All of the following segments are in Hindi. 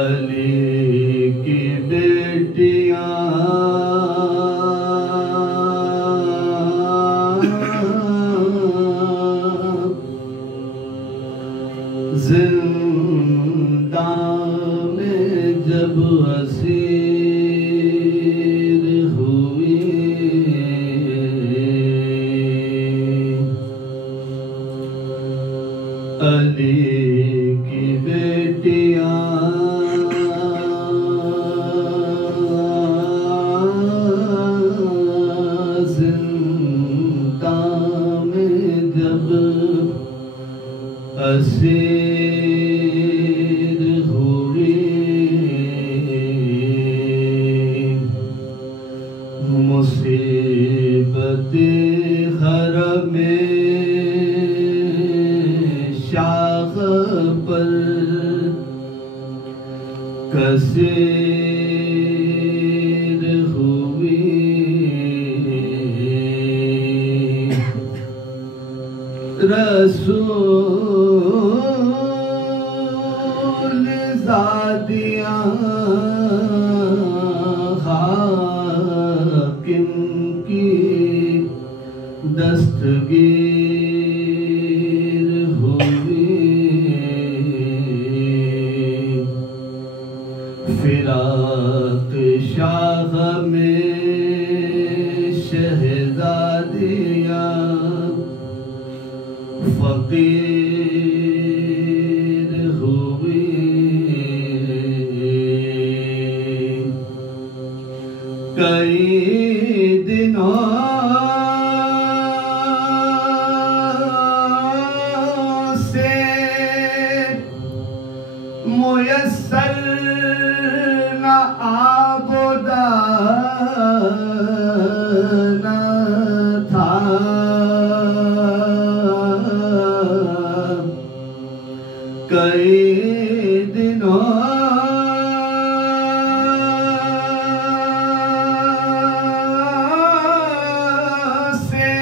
अली की बेटियां जिंदा में जब असीर हुई, अली की बेटियां जिंदा में जब असीर हुई, मुसीबत हर में शाख पर कसीर हुई, रसूल ज़ादियाँ हाकिम की दस्तगीर हुई, फिराक शाह में शहज़ादियाँ फकीर हुई, कई दिनों से मुयस्सर न आबोदाना था, कई दिनों से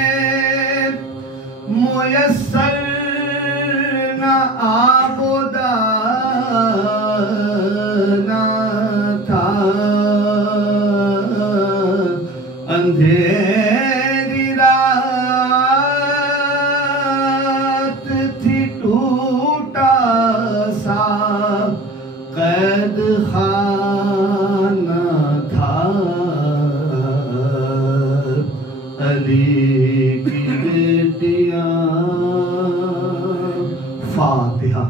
मुयस्सर न आबोदाना था, अंधेरी रात थी, टूटा सा कैद खाना था, अली की बेटियां। फातिहा।